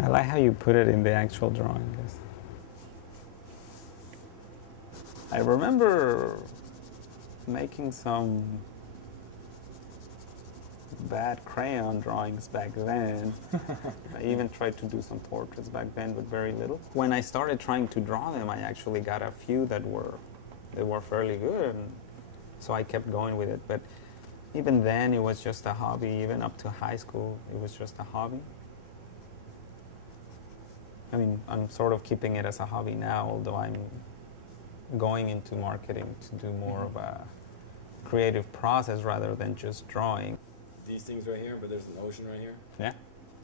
I like how you put it in the actual drawing. I remember making some bad crayon drawings back then. I even tried to do some portraits back then, but very little. When I started trying to draw them, I actually got a few that were fairly good, and so I kept going with it. But even then, it was just a hobby. Even up to high school, it was just a hobby. I mean, I'm sort of keeping it as a hobby now, although I'm going into marketing to do more of a creative process rather than just drawing. These things right here, but there's an ocean right here. Yeah.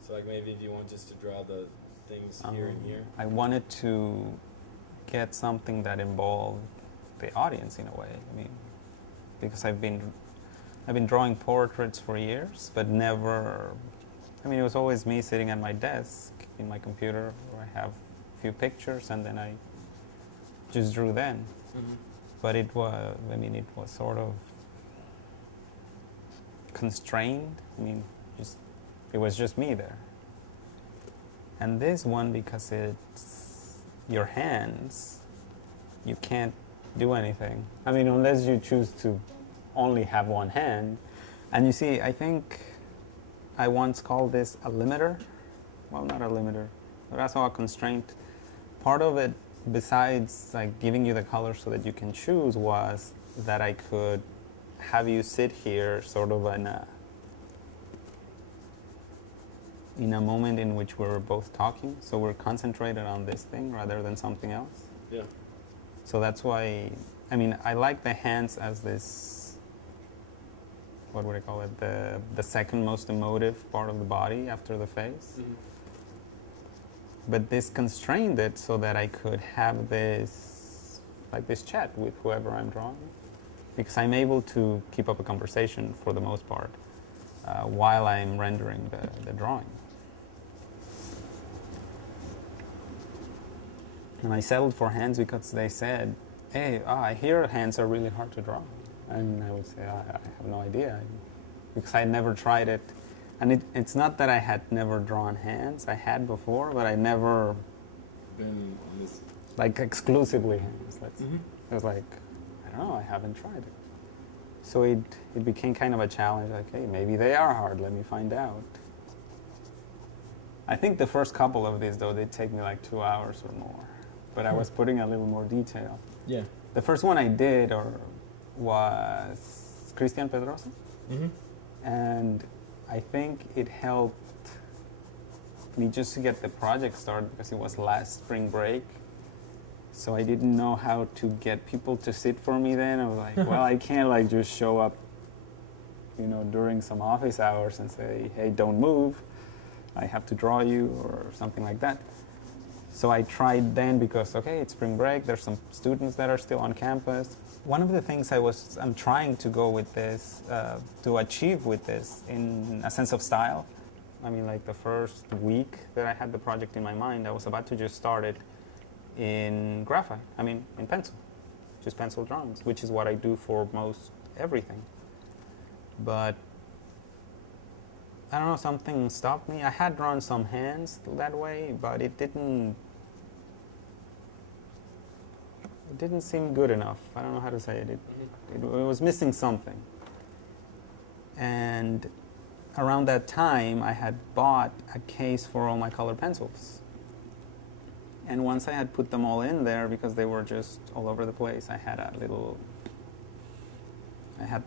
So like maybe if you want just to draw the things here and here. I wanted to get something that involved the audience in a way. I mean, because I've been drawing portraits for years, but never. I mean, it was always me sitting at my desk in my computer where I have a few pictures and then I just drew then. Mm-hmm. But it was sort of constrained. I mean, it was just me there. And this one, because it's your hands, you can't do anything. I mean, unless you choose to only have one hand. And you see, I think I once called this a limiter. Well, not a limiter, but that's all a constraint. Part of it, besides like giving you the color so that you can choose, was that I could have you sit here sort of in a moment in which we're both talking, so we're concentrated on this thing rather than something else. Yeah. So that's why, I mean, I like the hands as this, what would I call it, the second most emotive part of the body after the face. Mm-hmm. But this constrained it so that I could have this, like this chat with whoever I'm drawing, because I'm able to keep up a conversation for the most part while I'm rendering the drawing. And I settled for hands because they said, hey, I hear hands are really hard to draw. And I would say, I have no idea, because I had never tried it. And it's not that I had never drawn hands. I had before, but I never Been on this. like exclusively hands. Mm-hmm. It was like, I don't know, I haven't tried it. So it became kind of a challenge, like, hey, maybe they are hard, let me find out. I think the first couple of these, though, they take me like 2 hours or more. But I was putting a little more detail. Yeah. The first one I did was Christian Pedrosa. Mm-hmm. And I think it helped me just to get the project started because it was last spring break. So I didn't know how to get people to sit for me then. I was like, well, I can't like just show up, during some office hours and say, hey, don't move. I have to draw you or something like that. So I tried then because, okay, it's spring break. There's some students that are still on campus. One of the things I'm trying to go with this, to achieve with this in a sense of style. I mean, like the first week that I had the project in my mind, I was about to just start it in graphite, in pencil, just pencil drawings, which is what I do for most everything. But I don't know, something stopped me. I had drawn some hands that way, but it didn't seem good enough. I don't know how to say it. It was missing something. And around that time, I had bought a case for all my colored pencils. And once I had put them all in there, because they were just all over the place, I had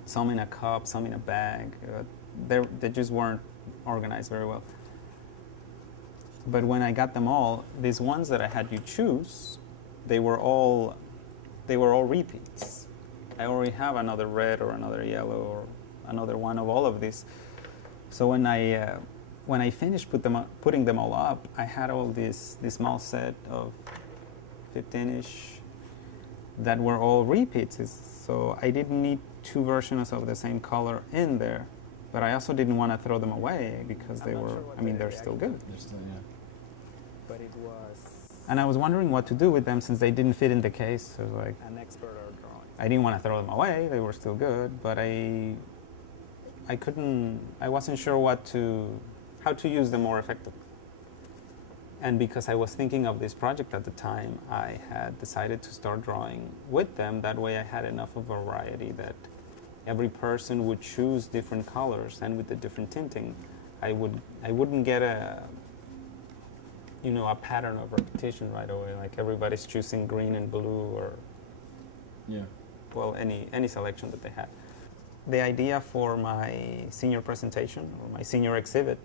some in a cup, some in a bag. They just weren't organized very well. But when I got them all, these ones that I had you choose, they were all repeats. I already have another red or another yellow or another one of all of these. So when I finished putting them all up, I had all this small set of 15-ish that were all repeats. So I didn't need two versions of the same color in there, but I also didn't want to throw them away because they're still good. They're still, yeah. But it was. And I was wondering what to do with them since they didn't fit in the case. So like an expert at drawing. I didn't want to throw them away; they were still good, but I wasn't sure how to use them more effectively. And because I was thinking of this project at the time, I had decided to start drawing with them. That way I had enough of a variety that every person would choose different colors, and with the different tinting, I wouldn't get a pattern of repetition right away. Like everybody's choosing green and blue, or any selection that they had. The idea for my senior presentation or my senior exhibit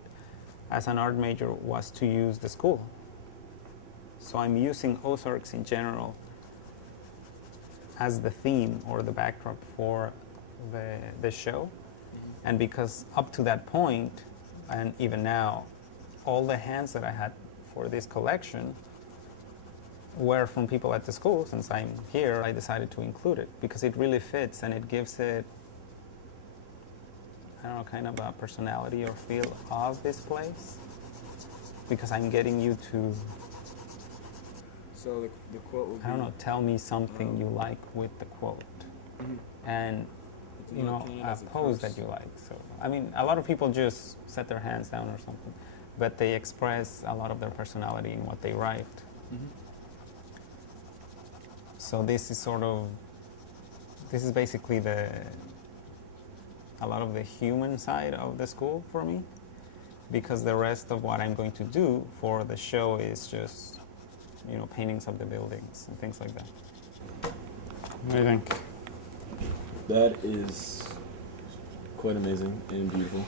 as an art major was to use the school. So I'm using Ozarks in general as the theme or the backdrop for the show. And because up to that point, and even now, all the hands that I had for this collection were from people at the school. Since I'm here, I decided to include it because it really fits and it gives it, I don't know, kind of a personality or feel of this place, because I'm getting you to, so the quote would be, I don't know, tell me something you like with the quote. And a pose that you like. So, I mean, a lot of people just set their hands down or something, but they express a lot of their personality in what they write. So this is basically a lot of the human side of the school for me, because the rest of what I'm going to do for the show is just, paintings of the buildings and things like that. What do you think? That is quite amazing and beautiful.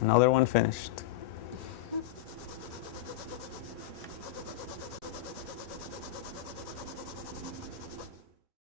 Another one finished.